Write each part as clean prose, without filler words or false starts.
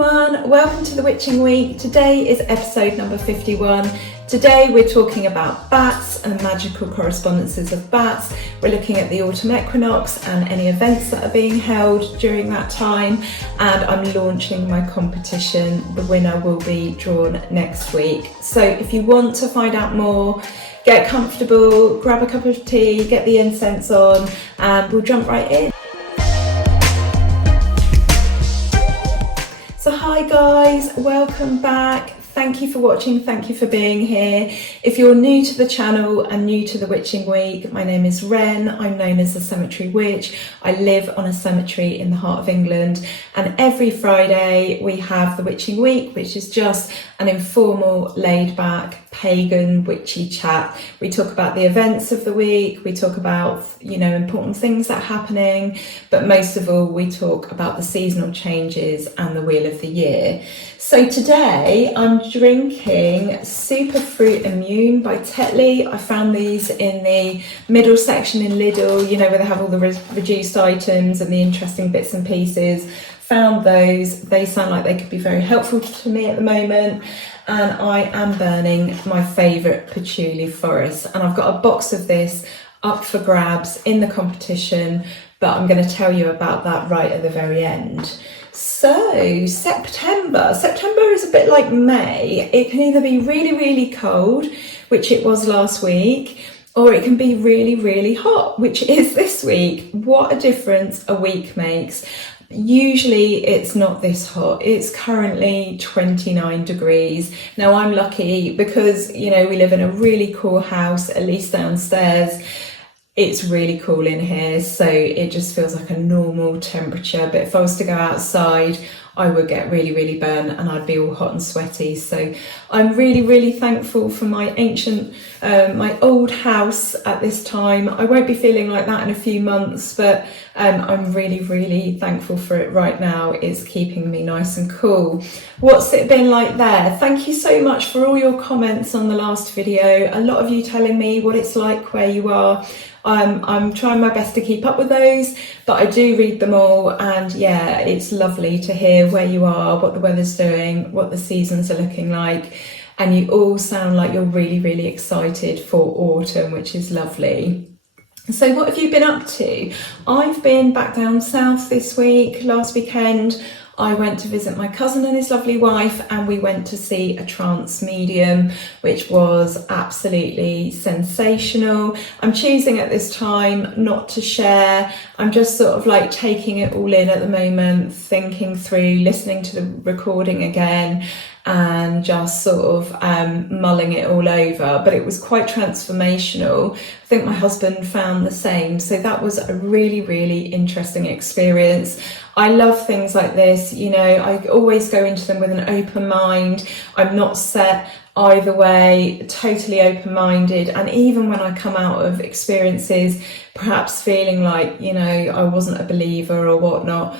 everyone, welcome to the Witching Week. Today is episode number 51. Today we're talking about bats and magical correspondences of bats. We're looking at the Autumn Equinox and any events that are being held during that time, and I'm launching my competition. The winner will be drawn next week. So if you want to find out more, get comfortable, grab a cup of tea, get the incense on, and we'll jump right in. So hi guys, welcome back. Thank you for watching, thank you for being here. If you're new to the channel and new to the Witching Week, my name is Wren. I'm known as the Cemetery Witch. I live on a cemetery in the heart of England, and every Friday we have the Witching Week, which is just an informal, laid-back, pagan, witchy chat. We talk about the events of the week, we talk about, important things that are happening, but most of all we talk about the seasonal changes and the wheel of the year. So today I'm drinking Super Fruit Immune by Tetley. I found these in the middle section in Lidl, where they have all the reduced items and the interesting bits and pieces. Found those. They sound like they could be very helpful to me at the moment. And I am burning my favourite patchouli forest. And I've got a box of this up for grabs in the competition, but I'm going to tell you about that right at the very end. So September is a bit like May. It can either be really, really cold, which it was last week, or it can be really, really hot, which is this week. What a difference a week makes. Usually it's not this hot. It's currently 29 degrees. Now I'm lucky because, we live in a really cool house, at least downstairs. It's really cool in here, so it just feels like a normal temperature. But if I was to go outside, I would get really, really burnt and I'd be all hot and sweaty. So I'm really, really thankful for my my old house at this time. I won't be feeling like that in a few months, but I'm really, really thankful for it right now. It's keeping me nice and cool. What's it been like there? Thank you so much for all your comments on the last video. A lot of you telling me what it's like where you are. I'm trying my best to keep up with those, but I do read them all, and yeah, it's lovely to hear where you are, what the weather's doing, what the seasons are looking like, and you all sound like you're really, really excited for autumn, which is lovely. So what have you been up to? I've been back down south this week. Last weekend I went to visit my cousin and his lovely wife, and we went to see a trance medium, which was absolutely sensational. I'm choosing at this time not to share. I'm just sort of like taking it all in at the moment, thinking through, listening to the recording again, and just sort of mulling it all over. But it was quite transformational. I think my husband found the same. So that was a really, really interesting experience. I love things like this, I always go into them with an open mind. I'm not set either way, totally open-minded. And even when I come out of experiences, perhaps feeling like, I wasn't a believer or whatnot,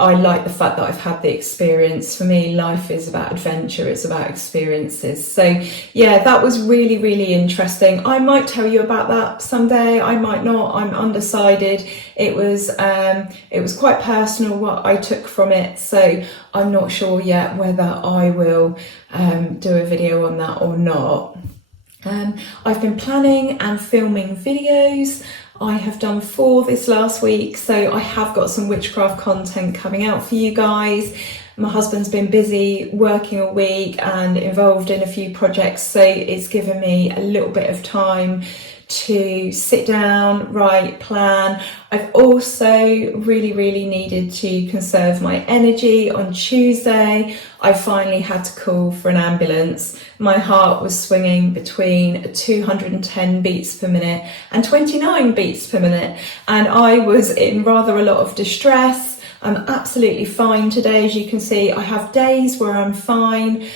I like the fact that I've had the experience. For me, life is about adventure, it's about experiences. So yeah, that was really, really interesting. I might tell you about that someday, I might not, I'm undecided. It was quite personal what I took from it, so I'm not sure yet whether I will do a video on that or not. I've been planning and filming videos. I have done 4 this last week, so I have got some witchcraft content coming out for you guys. My husband's been busy working all week and involved in a few projects, so it's given me a little bit of time to sit down, write, plan. I've also really, really needed to conserve my energy. On Tuesday, I finally had to call for an ambulance. My heart was swinging between 210 beats per minute and 29 beats per minute, and I was in rather a lot of distress. I'm absolutely fine today, as you can see. I have days where I'm fine.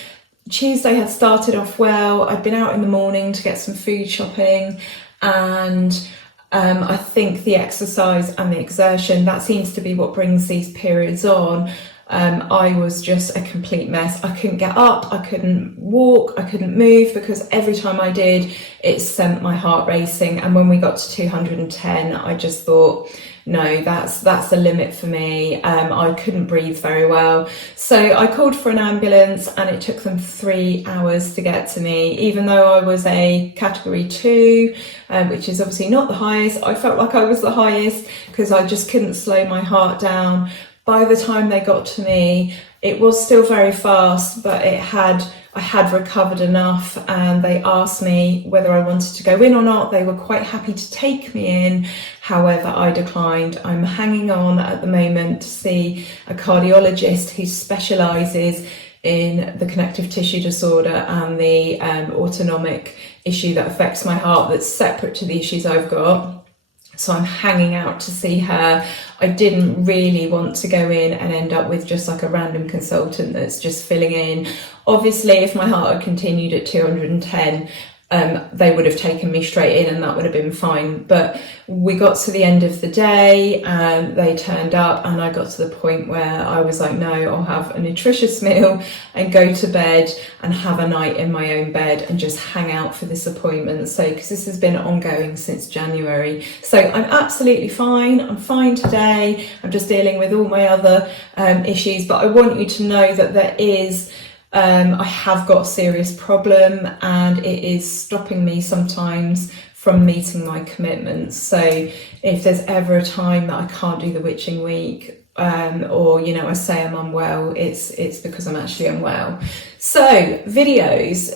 Tuesday had started off well. I'd been out in the morning to get some food shopping, and I think the exercise and the exertion, that seems to be what brings these periods on. I was just a complete mess. I couldn't get up, I couldn't walk, I couldn't move, because every time I did, it sent my heart racing. And when we got to 210, I just thought, no, that's the limit for me. I couldn't breathe very well. So I called for an ambulance and it took them 3 hours to get to me. Even though I was a category 2, which is obviously not the highest, I felt like I was the highest because I just couldn't slow my heart down. By the time they got to me, it was still very fast, but I had recovered enough, and they asked me whether I wanted to go in or not. They were quite happy to take me in. However, I declined. I'm hanging on at the moment to see a cardiologist who specialises in the connective tissue disorder and the autonomic issue that affects my heart that's separate to the issues I've got. So I'm hanging out to see her. I didn't really want to go in and end up with just like a random consultant that's just filling in. Obviously, if my heart had continued at 210, they would have taken me straight in and that would have been fine. But we got to the end of the day and they turned up, and I got to the point where I was like, no, I'll have a nutritious meal and go to bed and have a night in my own bed and just hang out for this appointment. So, because this has been ongoing since January. So I'm absolutely fine. I'm fine today. I'm just dealing with all my other issues. But I want you to know that there is I have got a serious problem, and it is stopping me sometimes from meeting my commitments. So if there's ever a time that I can't do the witching week, or I say I'm unwell, it's because I'm actually unwell. So videos,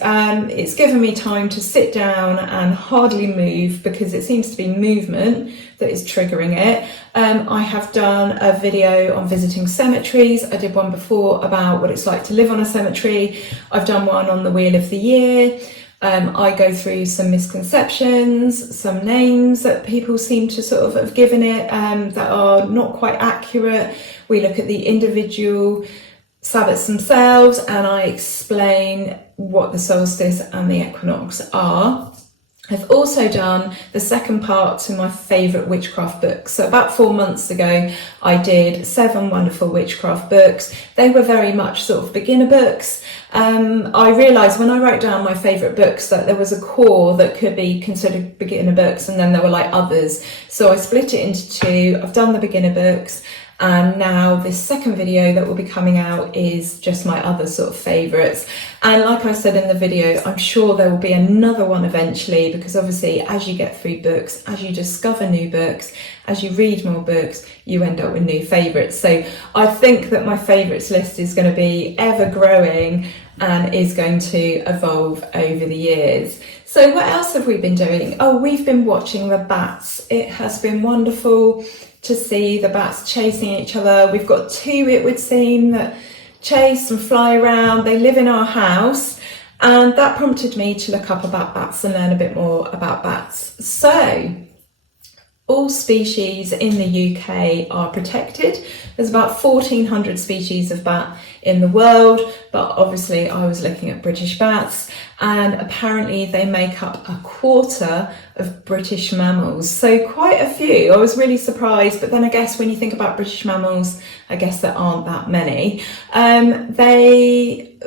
it's given me time to sit down and hardly move, because it seems to be movement that is triggering it. I have done a video on visiting cemeteries. I did one before about what it's like to live on a cemetery. I've done one on the Wheel of the Year. I go through some misconceptions, some names that people seem to sort of have given it that are not quite accurate. We look at the individual Sabbats themselves, and I explain what the solstice and the equinox are. I've also done the second part to my favourite witchcraft books. So about 4 months ago, I did 7 wonderful witchcraft books. They were very much sort of beginner books. I realised when I wrote down my favourite books that there was a core that could be considered beginner books, and then there were like others. So I split it into 2. I've done the beginner books, and now this second video that will be coming out is just my other sort of favourites. And like I said in the video, I'm sure there will be another one eventually, because obviously as you get through books, as you discover new books, as you read more books, you end up with new favourites. So I think that my favourites list is going to be ever growing and is going to evolve over the years. So what else have we been doing? Oh, we've been watching the bats. It has been wonderful to see the bats chasing each other. We've got 2, it would seem, that chase and fly around. They live in our house, and that prompted me to look up about bats and learn a bit more about bats. So all species in the UK are protected. There's about 1,400 species of bat in the world, but obviously I was looking at British bats, and apparently they make up 1/4 of British mammals. So quite a few. I was really surprised, but then I guess when you think about British mammals, I guess there aren't that many.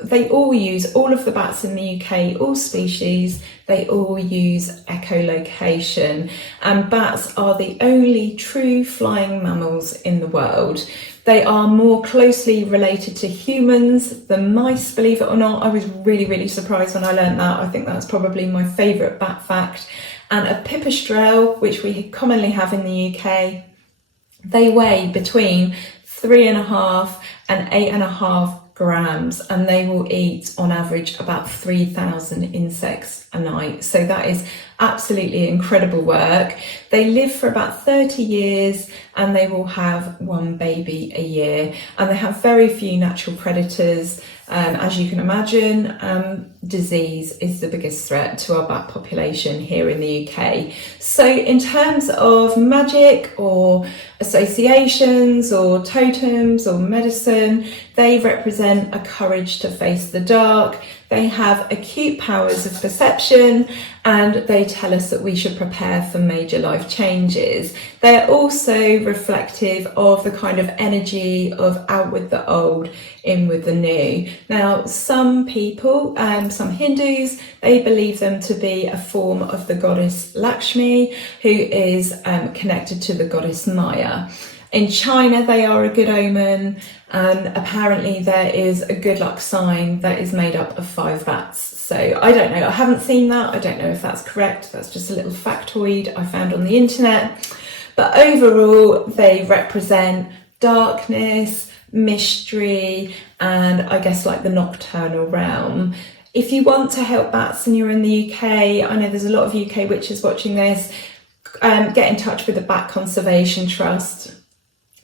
They all use, all of the bats in the UK, all species, they all use echolocation, and bats are the only true flying mammals in the world. They are more closely related to humans than mice, believe it or not. I was really, really surprised when I learned that. I think that's probably my favourite bat fact. And a pipistrelle, which we commonly have in the UK, they weigh between 3.5 and 8.5 grams, and they will eat on average about 3,000 insects a night. So that is absolutely incredible work. They live for about 30 years and they will have 1 baby a year, and they have very few natural predators. As you can imagine, disease is the biggest threat to our bat population here in the UK. So in terms of magic or associations or totems or medicine, they represent a courage to face the dark. They have acute powers of perception, and they tell us that we should prepare for major life changes. They're also reflective of the kind of energy of out with the old, in with the new. Now, some people, some Hindus, they believe them to be a form of the goddess Lakshmi, who is connected to the goddess Maya. In China, they are a good omen, and apparently there is a good luck sign that is made up of 5 bats. So I don't know, I haven't seen that, I don't know if that's correct, that's just a little factoid I found on the internet. But overall, they represent darkness, mystery, and I guess like the nocturnal realm. If you want to help bats and you're in the UK, I know there's a lot of UK witches watching this, get in touch with the Bat Conservation Trust.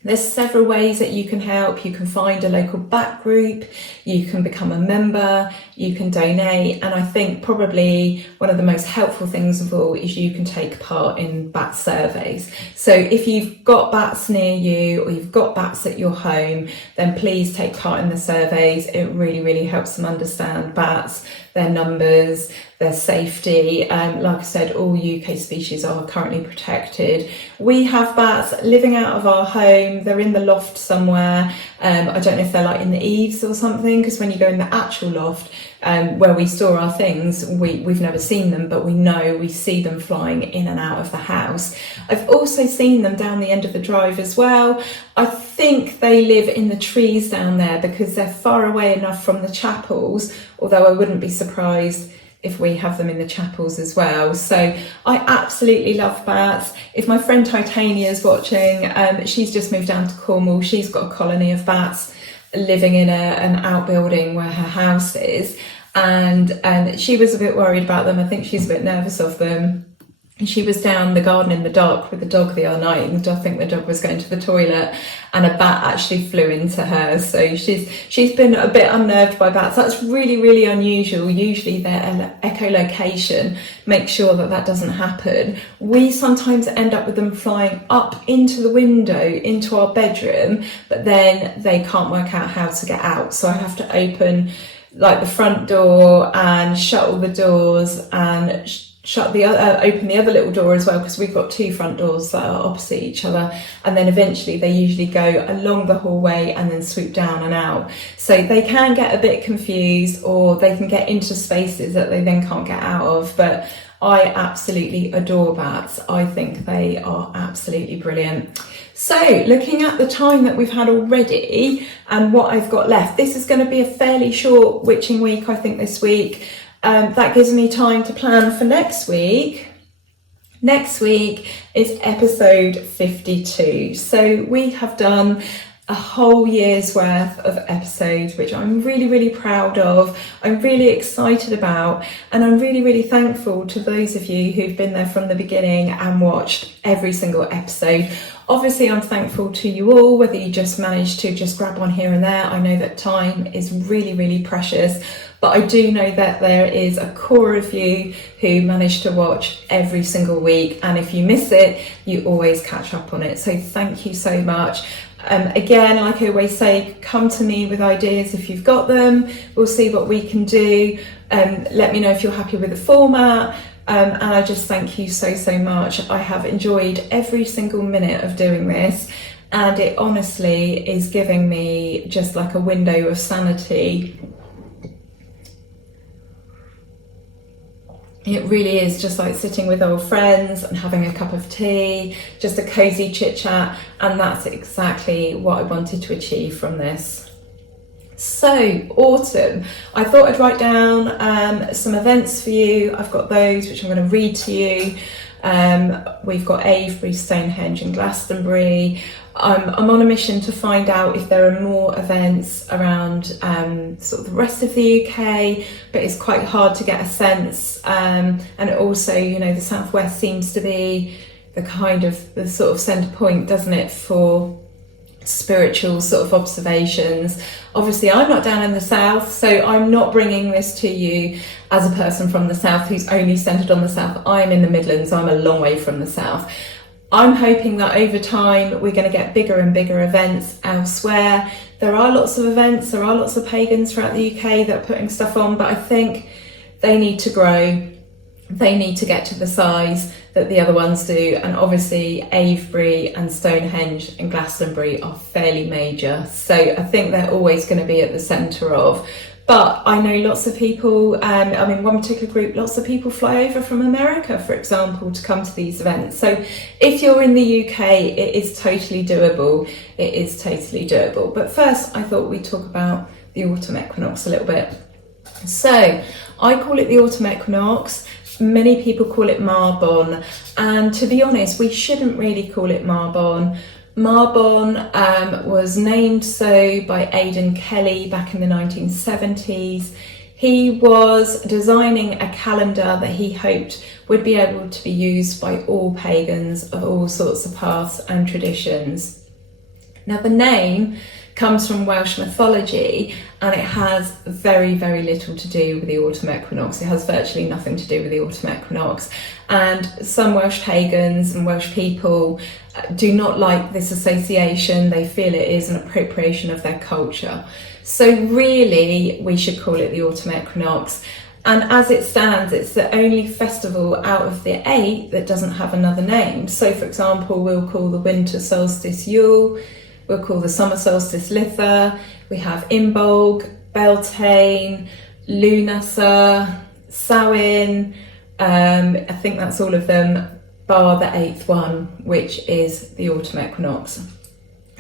There's several ways that you can help. You can find a local bat group, you can become a member, you can donate, and I think probably one of the most helpful things of all is you can take part in bat surveys. So if you've got bats near you or you've got bats at your home, then please take part in the surveys. It really, really helps them understand bats, their numbers, their safety. Like I said, all UK species are currently protected. We have bats living out of our home. They're in the loft somewhere. I don't know if they're like in the eaves or something, because when you go in the actual loft where we store our things, we've never seen them, but we see them flying in and out of the house. I've also seen them down the end of the drive as well. I think they live in the trees down there because they're far away enough from the chapels, although I wouldn't be surprised if we have them in the chapels as well. So I absolutely love bats. If my friend Titania is watching, she's just moved down to Cornwall. She's got a colony of bats living in an outbuilding where her house is, and she was a bit worried about them. I think she's a bit nervous of them. And she was down the garden in the dark with the dog the other night, and I think the dog was going to the toilet and a bat actually flew into her. So she's been a bit unnerved by bats. That's really, really unusual. Usually their echolocation makes sure that doesn't happen. We sometimes end up with them flying up into the window, into our bedroom, but then they can't work out how to get out. So I have to open like the front door and shut all the doors and open the other little door as well, because we've got 2 front doors that are opposite each other, and then eventually they usually go along the hallway and then swoop down and out. So they can get a bit confused, or they can get into spaces that they then can't get out of. But I absolutely adore bats. I think they are absolutely brilliant. So looking at the time that we've had already and what I've got left, this is going to be a fairly short witching week, I think, this week. That gives me time to plan for next week. Next week is episode 52. So we have done a whole year's worth of episodes, which I'm really, really proud of. I'm really excited about, and I'm really, really thankful to those of you who've been there from the beginning and watched every single episode. Obviously, I'm thankful to you all, whether you just managed to just grab one here and there. I know that time is really, really precious, but I do know that there is a core of you who manage to watch every single week, and if you miss it, you always catch up on it. So thank you so much. Again, like I always say, come to me with ideas if you've got them. We'll see what we can do. Let me know if you're happy with the format. And I just thank you so, so much. I have enjoyed every single minute of doing this, and it honestly is giving me just like a window of sanity. It really is just like sitting with old friends and having a cup of tea, just a cozy chit chat, and that's exactly what I wanted to achieve from this. So, autumn, I thought I'd write down some events for you. I've got those which I'm going to read to you. We've got Avebury, Stonehenge and Glastonbury. I'm on a mission to find out if there are more events around sort of the rest of the UK, but it's quite hard to get a sense. And also, you know, the Southwest seems to be the sort of centre point, doesn't it, for spiritual sort of observations. Obviously, I'm not down in the South, so I'm not bringing this to you as a person from the South who's only centred on the South. I'm in the Midlands, I'm a long way from the South. I'm hoping that over time we're going to get bigger and bigger events elsewhere. There are lots of events, there are lots of pagans throughout the UK that are putting stuff on, but I think they need to grow. They need to get to the size that the other ones do, and obviously Avebury and Stonehenge and Glastonbury are fairly major, so I think they're always going to be at the centre of. But I know lots of people, I mean one particular group, lots of people fly over from America, for example, to come to these events. So if you're in the UK, it is totally doable. It is totally doable. But first I thought we'd talk about the autumn equinox a little bit. So I call it the autumn equinox. Many people call it Marbon, and to be honest, we shouldn't really call it Marbon. Marbon was named so by Aidan Kelly back in the 1970s. He was designing a calendar that he hoped would be able to be used by all pagans of all sorts of paths and traditions. Now the name comes from Welsh mythology, and it has very, very little to do with the autumn equinox. It has virtually nothing to do with the autumn equinox. And some Welsh pagans and Welsh people do not like this association. They feel it is an appropriation of their culture. So really, we should call it the autumn equinox. And as it stands, it's the only festival out of the 8 that doesn't have another name. So for example, we'll call the winter solstice Yule, we'll call the summer solstice Litha, we have Imbolg, Beltane, Lunasa, Samhain, I think that's all of them, bar the 8th one, which is the autumn equinox.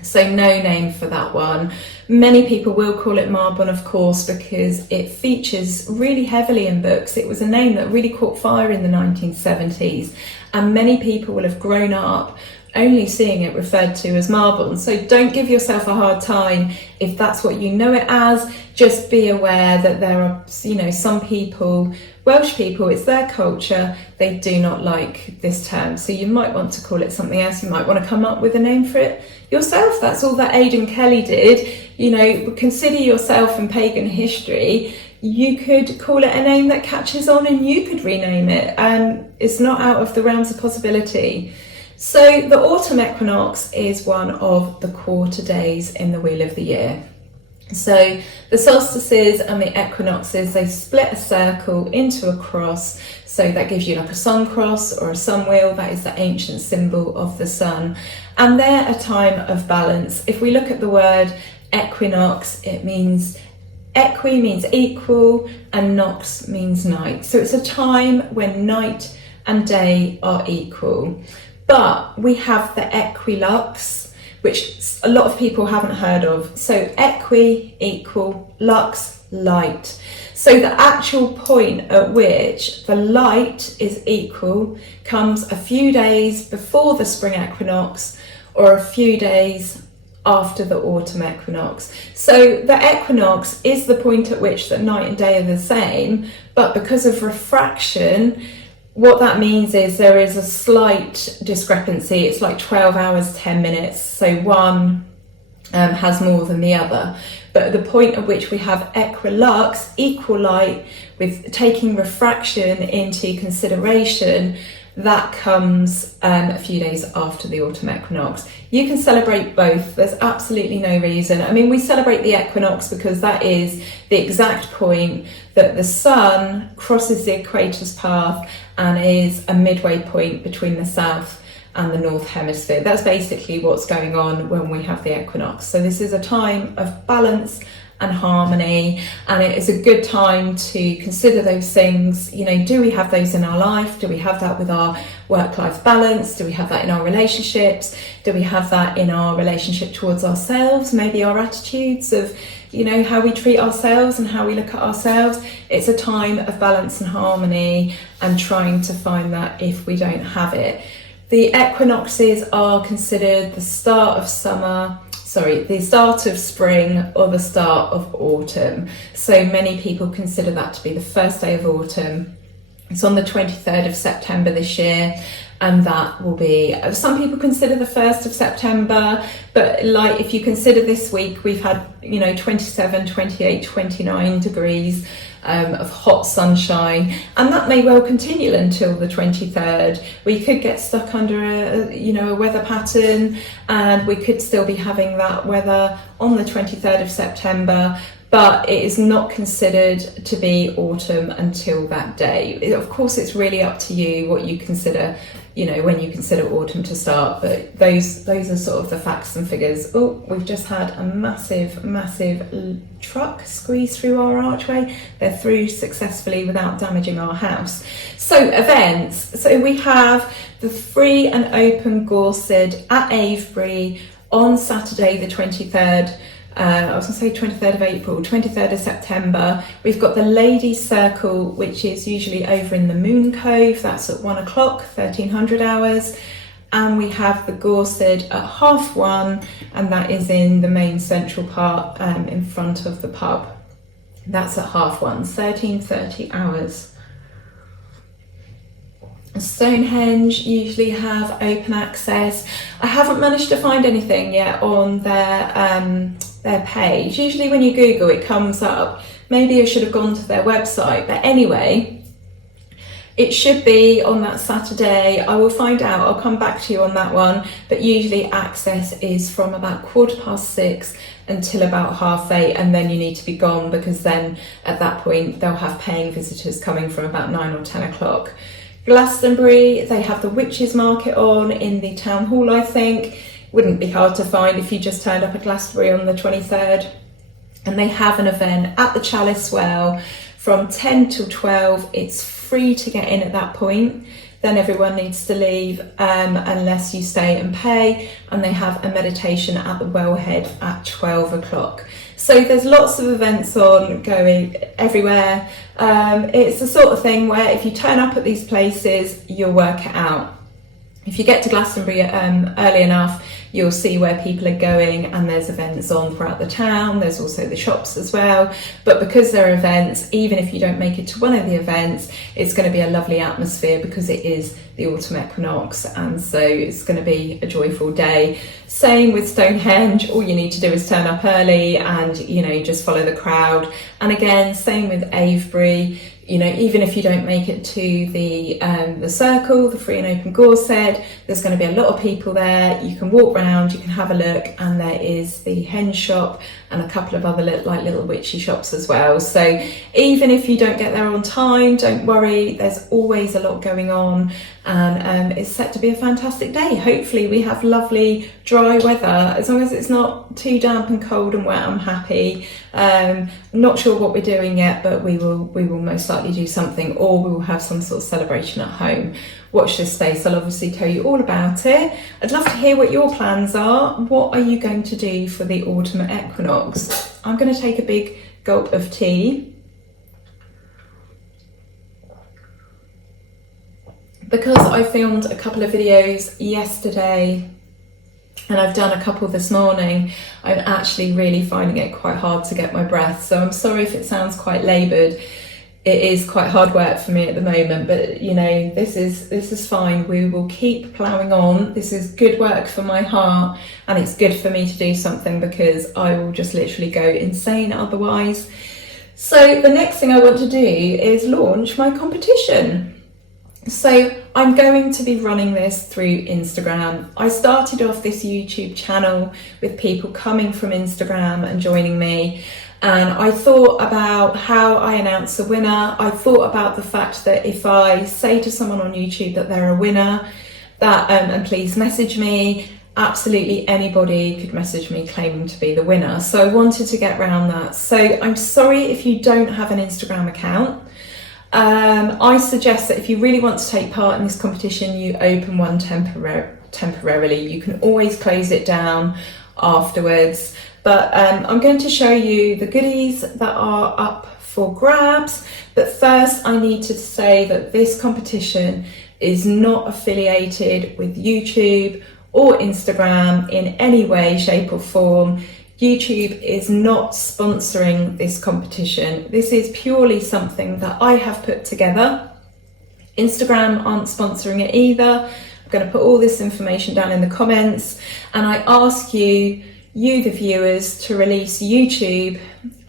So no name for that one. Many people will call it Marbon, of course, because it features really heavily in books. It was a name that really caught fire in the 1970s, and many people will have grown up only seeing it referred to as Marbon. So don't give yourself a hard time if that's what you know it as. Just be aware that there are, you know, some people, Welsh people, it's their culture, they do not like this term. So you might want to call it something else. You might want to come up with a name for it yourself. That's all that Aidan Kelly did. You know, consider yourself in pagan history. You could call it a name that catches on and you could rename it. It's not out of the realms of possibility. So the autumn equinox is one of the quarter days in the wheel of the year. So the solstices and the equinoxes, they split a circle into a cross. So that gives you like a sun cross or a sun wheel. That is the ancient symbol of the sun. And they're a time of balance. If we look at the word equinox, it means equi means equal and nox means night. So it's a time when night and day are equal. But we have the equilux, which a lot of people haven't heard of. So equi, equal, lux, light. So the actual point at which the light is equal comes a few days before the spring equinox or a few days after the autumn equinox. So the equinox is the point at which the night and day are the same, but because of refraction, what that means is there is a slight discrepancy. It's like 12 hours, 10 minutes. So one has more than the other. But at the point at which we have equilux, equal light, with taking refraction into consideration, that comes a few days after the autumn equinox. You can celebrate both. There's absolutely no reason. I mean, we celebrate the equinox because that is the exact point that the sun crosses the equator's path and is a midway point between the south and the north hemisphere. That's basically what's going on when we have the equinox. So this is a time of balance and harmony, and it is a good time to consider those things. You know, do we have those in our life? Do we have that with our work-life balance? Do we have that in our relationships? Do we have that in our relationship towards ourselves? Maybe our attitudes of, you know, how we treat ourselves and how we look at ourselves. It's a time of balance and harmony, and trying to find that if we don't have it. The equinoxes are considered the start of the start of spring or the start of autumn. So many people consider that to be the first day of autumn. It's on the 23rd of September this year, and that will be, some people consider the 1st of September, But like, if you consider this week, we've had, you know, 27, 28, 29 degrees of hot sunshine, and that may well continue until the 23rd. We could get stuck under a weather pattern, and we could still be having that weather on the 23rd of September, but it is not considered to be autumn until that day. Of course, it's really up to you what you consider, you know, when you consider autumn to start, but those are sort of the facts and figures. Oh, we've just had a massive truck squeeze through our archway. They're through successfully without damaging our house. So events, so we have the free and open gorset at Avebury on Saturday the 23rd. I was going to say 23rd of April, 23rd of September. We've got the Ladies' Circle, which is usually over in the Moon Cove. That's at 1 o'clock, 1300 hours. And we have the Gorset at 1:30, and that is in the main central part in front of the pub. That's at 1:30, 1330 hours. Stonehenge usually have open access. I haven't managed to find anything yet on their page. Usually when you Google, it comes up. Maybe I should have gone to their website, but anyway, it should be on that Saturday. I will find out, I'll come back to you on that one, but usually access is from about 6:15 until about 8:30, and then you need to be gone, because then at that point they'll have paying visitors coming from about 9 or 10 o'clock. Glastonbury, they have the Witches Market on in the town hall, I think. Wouldn't be hard to find if you just turned up at Glastonbury on the 23rd. And they have an event at the Chalice Well from 10 till 12. It's free to get in at that point. Then everyone needs to leave unless you stay and pay. And they have a meditation at the wellhead at 12 o'clock. So there's lots of events on going everywhere. It's the sort of thing where if you turn up at these places, you'll work it out. If you get to Glastonbury early enough, you'll see where people are going, and there's events on throughout the town. There's also the shops as well. But because there are events, even if you don't make it to one of the events, it's going to be a lovely atmosphere because it is the autumn equinox, and so it's going to be a joyful day. Same with Stonehenge. All you need to do is turn up early and, you know, just follow the crowd. And again, same with Avebury. You know, even if you don't make it to the circle, the free and open gorset, there's going to be a lot of people there. You can walk around, you can have a look, and there is the hen shop and a couple of other little witchy shops as well. So even if you don't get there on time, don't worry, there's always a lot going on, and it's set to be a fantastic day. Hopefully we have lovely dry weather. As long as it's not too damp and cold and wet, I'm happy. I'm not sure what we're doing yet, but we will most likely do something, or we will have some sort of celebration at home. Watch this space, I'll obviously tell you all about it. I'd love to hear what your plans are. What are you going to do for the autumn equinox? I'm going to take a big gulp of tea. Because I filmed a couple of videos yesterday and I've done a couple this morning, I'm actually really finding it quite hard to get my breath. So I'm sorry if it sounds quite laboured. It is quite hard work for me at the moment, but you know, this is fine. We will keep ploughing on. This is good work for my heart, and it's good for me to do something because I will just literally go insane otherwise. So the next thing I want to do is launch my competition. So I'm going to be running this through Instagram. I started off this YouTube channel with people coming from Instagram and joining me. And I thought about how I announce a winner. I thought about the fact that if I say to someone on YouTube that they're a winner, that and please message me, absolutely anybody could message me claiming to be the winner. So I wanted to get around that. So I'm sorry if you don't have an Instagram account. I suggest that if you really want to take part in this competition, you open one temporarily. You can always close it down afterwards. But I'm going to show you the goodies that are up for grabs. But first I need to say that this competition is not affiliated with YouTube or Instagram in any way, shape or form. YouTube is not sponsoring this competition. This is purely something that I have put together. Instagram aren't sponsoring it either. I'm going to put all this information down in the comments, and I ask you the viewers, to release YouTube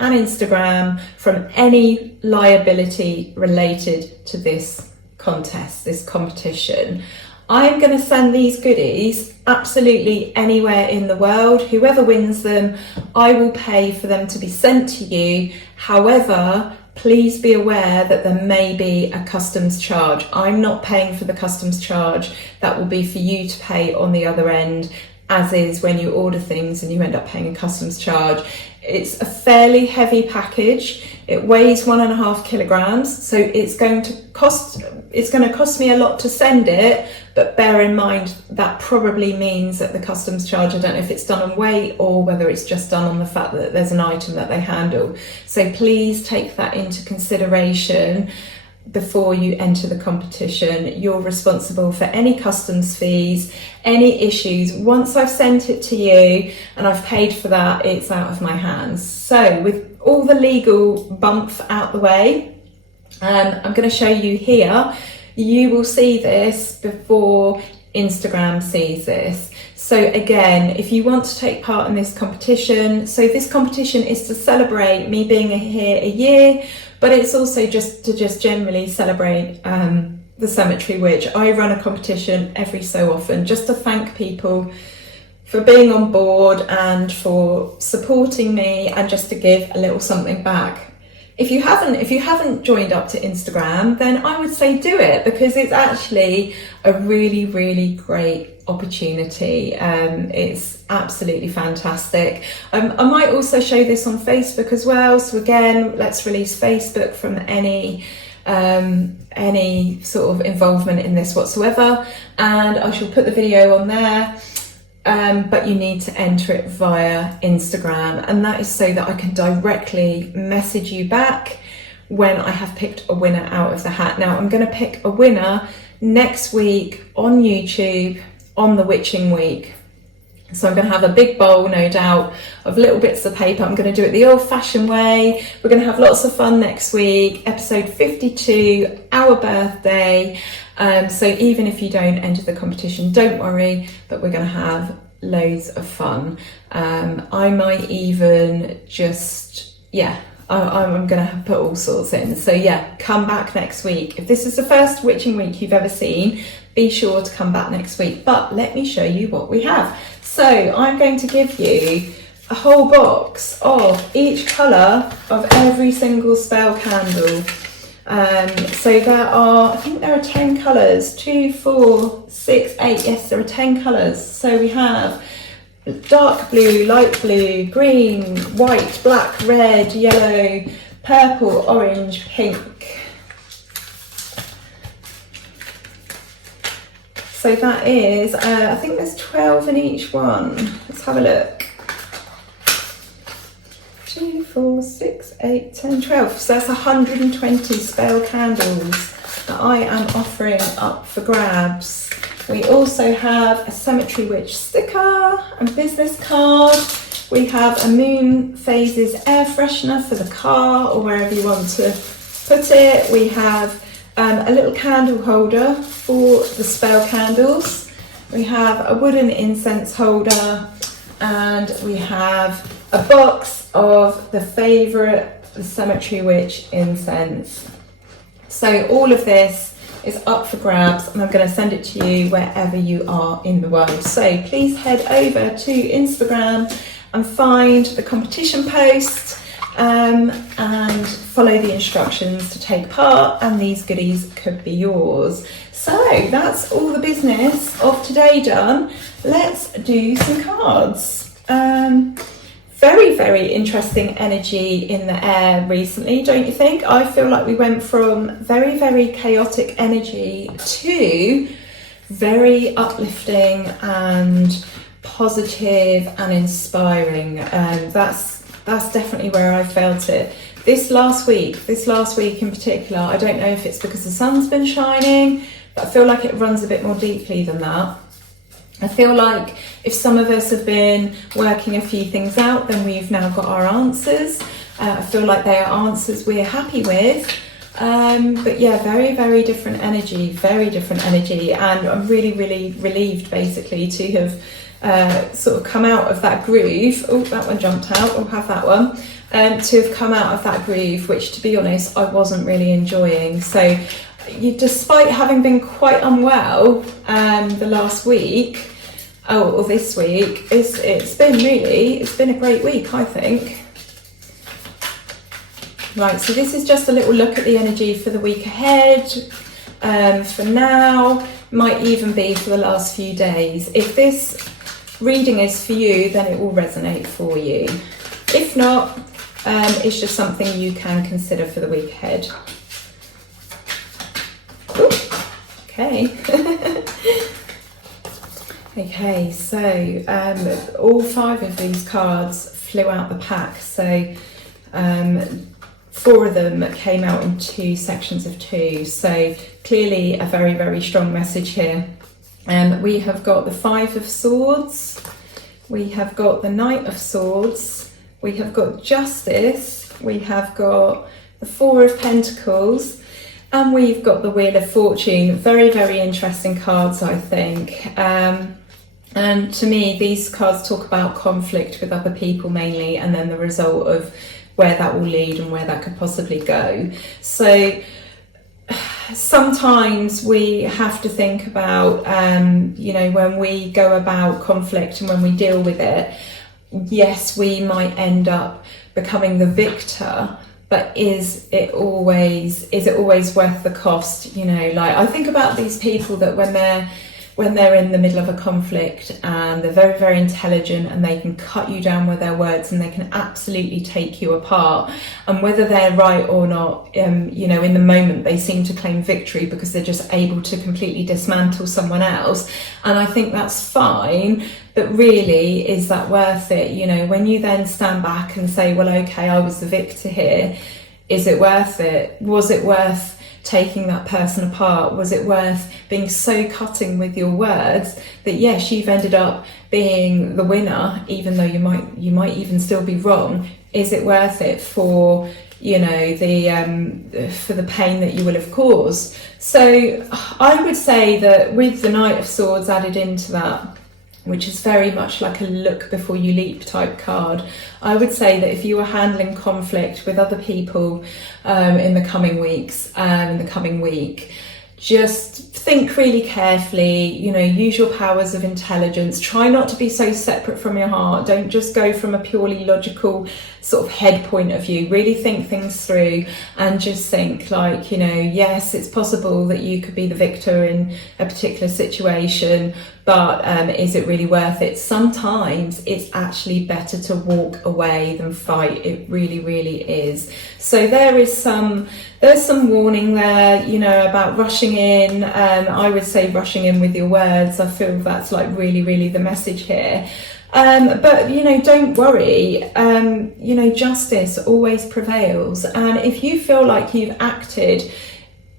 and Instagram from any liability related to this contest, this competition. I'm going to send these goodies absolutely anywhere in the world. Whoever wins them, I will pay for them to be sent to you. However, please be aware that there may be a customs charge. I'm not paying for the customs charge. That will be for you to pay on the other end, as is when you order things and you end up paying a customs charge. It's a fairly heavy package. It weighs 1.5 kilograms, so it's going to cost me a lot to send it, but bear in mind that probably means that the customs charge, I don't know if it's done on weight or whether it's just done on the fact that there's an item that they handle. So please take that into consideration before you enter the competition. You're responsible for any customs fees, any issues. Once I've sent it to you and I've paid for that, it's out of my hands. So with all the legal bump out the way, I'm going to show you here. You will see this before Instagram sees this. So again, if you want to take part in this competition, so this competition is to celebrate me being here a year, but it's also just to generally celebrate the Cemetery Witch. I run a competition every so often just to thank people for being on board and for supporting me, and just to give a little something back. If you haven't joined up to Instagram, then I would say do it, because it's actually a really, really great opportunity. It's absolutely fantastic. I might also show this on Facebook as well. So again, let's release Facebook from any sort of involvement in this whatsoever, and I shall put the video on there. But you need to enter it via Instagram, and that is so that I can directly message you back when I have picked a winner out of the hat. Now I'm going to pick a winner next week on YouTube on the Witching Week. So I'm going to have a big bowl, no doubt, of little bits of paper. I'm going to do it the old-fashioned way. We're going to have lots of fun next week. Episode 52, our birthday. So even if you don't enter the competition, don't worry, but we're going to have loads of fun. I might even just, I'm going to put all sorts in. So yeah, come back next week. If this is the first Witching Week you've ever seen, be sure to come back next week. But let me show you what we have. So I'm going to give you a whole box of each colour of every single spell candle. So I think there are 10 colours, 2, 4, 6, 8, yes, there are 10 colours. So we have dark blue, light blue, green, white, black, red, yellow, purple, orange, pink. So that is, I think there's 12 in each one. Let's have a look. 2, 4, 6, 8, 10, 12. So that's 120 spell candles that I am offering up for grabs. We also have a Cemetery Witch sticker and business card. We have a Moon Phases air freshener for the car or wherever you want to put it. We have a little candle holder for the spell candles. We have a wooden incense holder, and we have a box of the favourite Cemetery Witch incense. So all of this is up for grabs, and I'm going to send it to you wherever you are in the world. So please head over to Instagram and find the competition post and follow the instructions to take part, and these goodies could be yours. So that's all the business of today done. Let's do some cards. Very, very interesting energy in the air recently, don't you think? I feel like we went from very, very chaotic energy to very uplifting and positive and inspiring. That's definitely where I felt it. This last week in particular, I don't know if it's because the sun's been shining, but I feel like it runs a bit more deeply than that. I feel like if some of us have been working a few things out, then we've now got our answers. I feel like they are answers we're happy with. But yeah, very different energy, and I'm really relieved basically to have sort of come out of that groove. Oh, that one jumped out, I'll have that one. To have come out of that groove, which to be honest I wasn't really enjoying. So despite having been quite unwell the last week, or this week, it's been a great week, I think. Right, so this is just a little look at the energy for the week ahead. For now, might even be for the last few days. If this reading is for you, then it will resonate for you. If not, it's just something you can consider for the week ahead. Ooh, okay. Okay, so all 5 of these cards flew out the pack. So 4 of them came out in 2 sections of 2. So clearly a very strong message here. We have got the 5 of Swords. We have got the Knight of Swords. We have got Justice. We have got the 4 of Pentacles. And we've got the Wheel of Fortune. Very interesting cards, I think. And to me, these cards talk about conflict with other people mainly, and then the result of where that will lead and where that could possibly go. So sometimes we have to think about, you know, when we go about conflict and when we deal with it, yes, we might end up becoming the victor, but is it always worth the cost? You know, like I think about these people that when they're in the middle of a conflict and they're very intelligent and they can cut you down with their words and they can absolutely take you apart, and whether they're right or not, you know, in the moment they seem to claim victory because they're just able to completely dismantle someone else, and I think that's fine, but really, is that worth it? You know, when you then stand back and say, well, okay, I was the victor here, is it worth it? Was it worth taking that person apart? Was it worth being so cutting with your words that yes, you've ended up being the winner, even though you might even still be wrong? Is it worth it for, you know, for the pain that you will have caused? So I would say that with the Knight of Swords added into that, which is very much like a look before you leap type card, I would say that if you were handling conflict with other people in the coming weeks, in the coming week, just think really carefully, you know, use your powers of intelligence, try not to be so separate from your heart, don't just go from a purely logical sort of head point of view, really think things through and just think like, you know, yes, it's possible that you could be the victor in a particular situation, but is it really worth it? Sometimes it's actually better to walk away than fight. It really is. So there's some warning there, you know, about rushing in. I would say rushing in with your words. I feel that's like really the message here. But, you know, don't worry. You know, justice always prevails. And if you feel like you've acted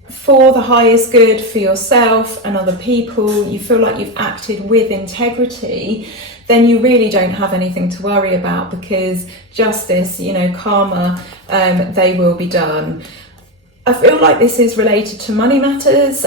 for the highest good for yourself and other people, you feel like you've acted with integrity, then you really don't have anything to worry about, because justice, you know, karma, they will be done. I feel like this is related to money matters.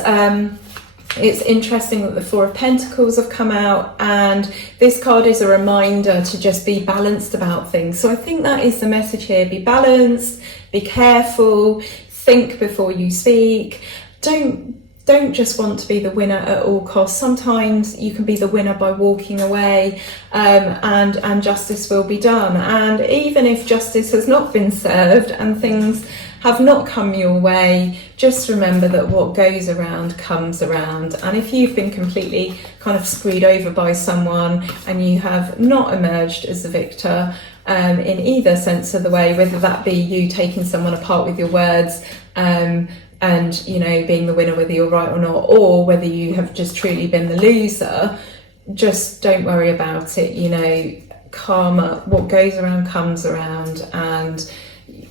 It's interesting that the 4 of Pentacles have come out, and this card is a reminder to just be balanced about things. So I think that is the message here. Be balanced, be careful, think before you speak. Don't just want to be the winner at all costs. Sometimes you can be the winner by walking away, and justice will be done. And even if justice has not been served and things have not come your way, just remember that what goes around comes around. And if you've been completely kind of screwed over by someone and you have not emerged as the victor, in either sense of the way, whether that be you taking someone apart with your words, and, you know, being the winner whether you're right or not, or whether you have just truly been the loser, just don't worry about it. You know, karma, what goes around comes around, and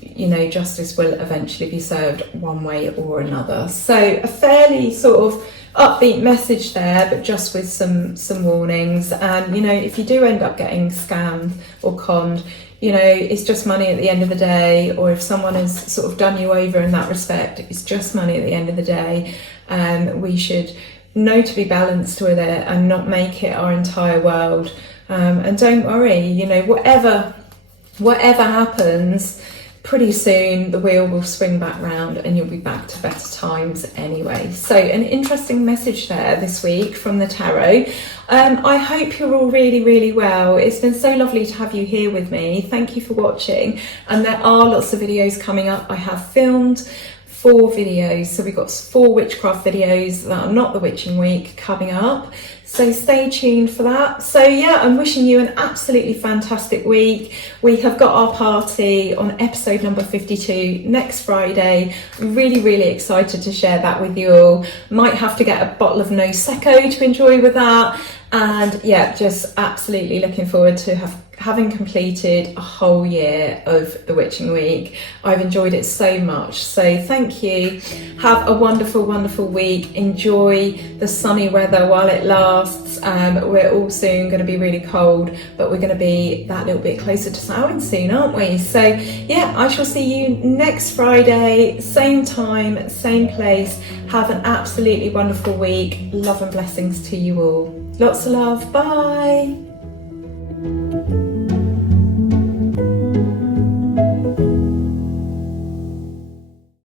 you know, justice will eventually be served one way or another. So a fairly sort of upbeat message there, but just with some warnings. And you know, if you do end up getting scammed or conned, you know, it's just money at the end of the day, or if someone has sort of done you over in that respect, it's just money at the end of the day. We should know to be balanced with it and not make it our entire world. And don't worry, you know, whatever happens, pretty soon the wheel will swing back round and you'll be back to better times anyway. So an interesting message there this week from the tarot. I hope you're all really well. It's been so lovely to have you here with me. Thank you for watching, and there are lots of videos coming up. I have filmed 4 videos, so we've got 4 witchcraft videos that are not the witching week coming up, so stay tuned for that. So yeah, I'm wishing you an absolutely fantastic week. We have got our party on episode number 52 next Friday. Really excited to share that with you all. Might have to get a bottle of Prosecco to enjoy with that, and yeah, just absolutely looking forward to having completed a whole year of the Witching Week. I've enjoyed it so much, so thank you. Have a wonderful week. Enjoy the sunny weather while it lasts. We're all soon going to be really cold, but we're going to be that little bit closer to Samhain soon, aren't we? So yeah, I shall see you next Friday, same time, same place. Have an absolutely wonderful week. Love and blessings to you all. Lots of love. Bye.